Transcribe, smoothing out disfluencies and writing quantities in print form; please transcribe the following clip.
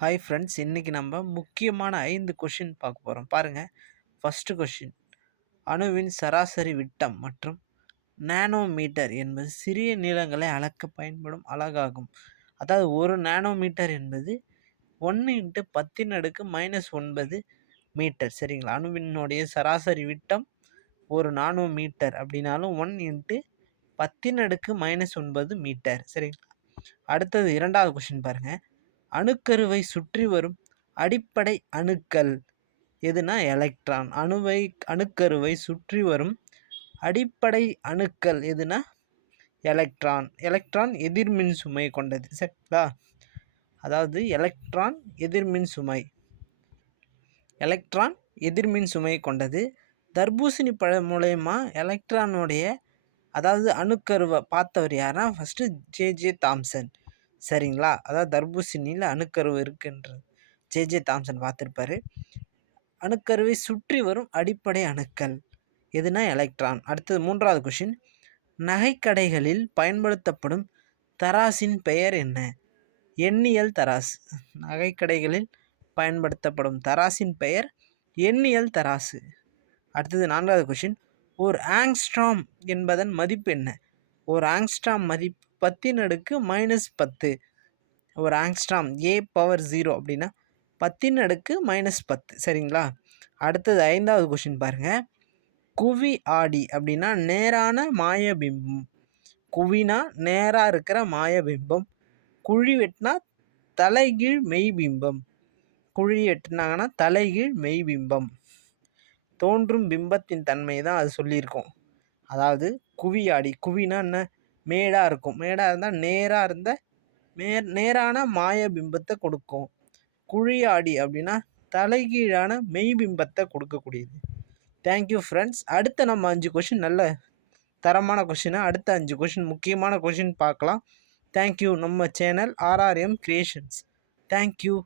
Hi friends, இன்னைக்கு நம்ம முக்கியமான 5 கொஷின் பார்க்க போகிறோம். பாருங்கள், ஃபஸ்ட்டு கொஷின். அணுவின் சராசரி விட்டம் மற்றும் நானோமீட்டர் என்பது சிறிய நீளங்களை அளக்க பயன்படும் அலகாகும். அதாவது ஒரு நானோமீட்டர் என்பது 1 × 10⁻⁻⁹ மீட்டர். சரிங்களா? அணுவினுடைய சராசரி விட்டம் ஒரு நானோமீட்டர் அப்படின்னாலும் 1 × 10⁻⁹ மீட்டர். சரிங்களா? அடுத்தது இரண்டாவது கொஷின் பாருங்கள். அணுக்கருவை சுற்றி வரும் அடிப்படை அணுக்கள் எதுனா எலக்ட்ரான். அணுக்கருவை சுற்றி வரும் அடிப்படை அணுக்கள் எதுனா எலக்ட்ரான். எலக்ட்ரான் எதிர்மின் சுமை கொண்டது. சரிங்களா? அதாவது எலக்ட்ரான் எதிர்மின் சுமை கொண்டது. தர்பூசணி பழம் மூலயமா எலக்ட்ரானுடைய அதாவது அணுக்கருவை பார்த்தவர் யாருன்னா ஃபஸ்ட்டு ஜே தாம்சன். சரிங்களா? அதாவது தர்பூசணியில் அணுக்கருவு இருக்குன்றது ஜே தாம்சன் பார்த்துருப்பாரு. அணுக்கருவை சுற்றி வரும் அடிப்படை அணுக்கள் எதுனா எலக்ட்ரான். அடுத்தது மூன்றாவது கொஷின். நகைக்கடைகளில் பயன்படுத்தப்படும் தராசின் பெயர் என்ன? எண்ணியல் தராசு. நகைக்கடைகளில் பயன்படுத்தப்படும் தராசின் பெயர் எண்ணியல் தராசு. அடுத்தது நான்காவது கொஷின். ஒரு ஆங்ஸ்ட்ராம் என்பதன் மதிப்பு என்ன? ஒரு ஆங்ஸ்ட்ராம் மதிப்பு 10⁻⁻10. ஒரு ஆங்ஸ்ட்ராம் A⁻0 அப்படின்னா 10⁻⁻10. சரிங்களா? அடுத்தது ஐந்தாவது கொஷின் பாருங்கள். குவி ஆடி அப்படின்னா நேரான மாயபிம்பம். குவினா நேராக இருக்கிற மாயபிம்பம். குழி வெட்டினா தலைகீழ் மெய்பிம்பம். குழி வெட்டினாங்கன்னா தலைகீழ் மெய்பிம்பம். தோன்றும் பிம்பத்தின் தன்மை தான் அது சொல்லியிருக்கோம். அதாவது குவியாடி, குவினா என்ன? மேடாக இருக்கும். மேடாக இருந்தால் நேராக இருந்த நேரான மாய பிம்பத்தை கொடுக்கும். குழியாடி அப்படின்னா தலைகீழான மெய்பிம்பத்தை கொடுக்கக்கூடியது. Thank you friends. அடுத்த நம்ம 5 கொஷின் நல்ல தரமான கொஷினாக அடுத்த 5 கொஷின் முக்கியமான கொஷின் பார்க்கலாம். தேங்க்யூ. நம்ம சேனல் RRM கிரியேஷன்ஸ். தேங்க்யூ.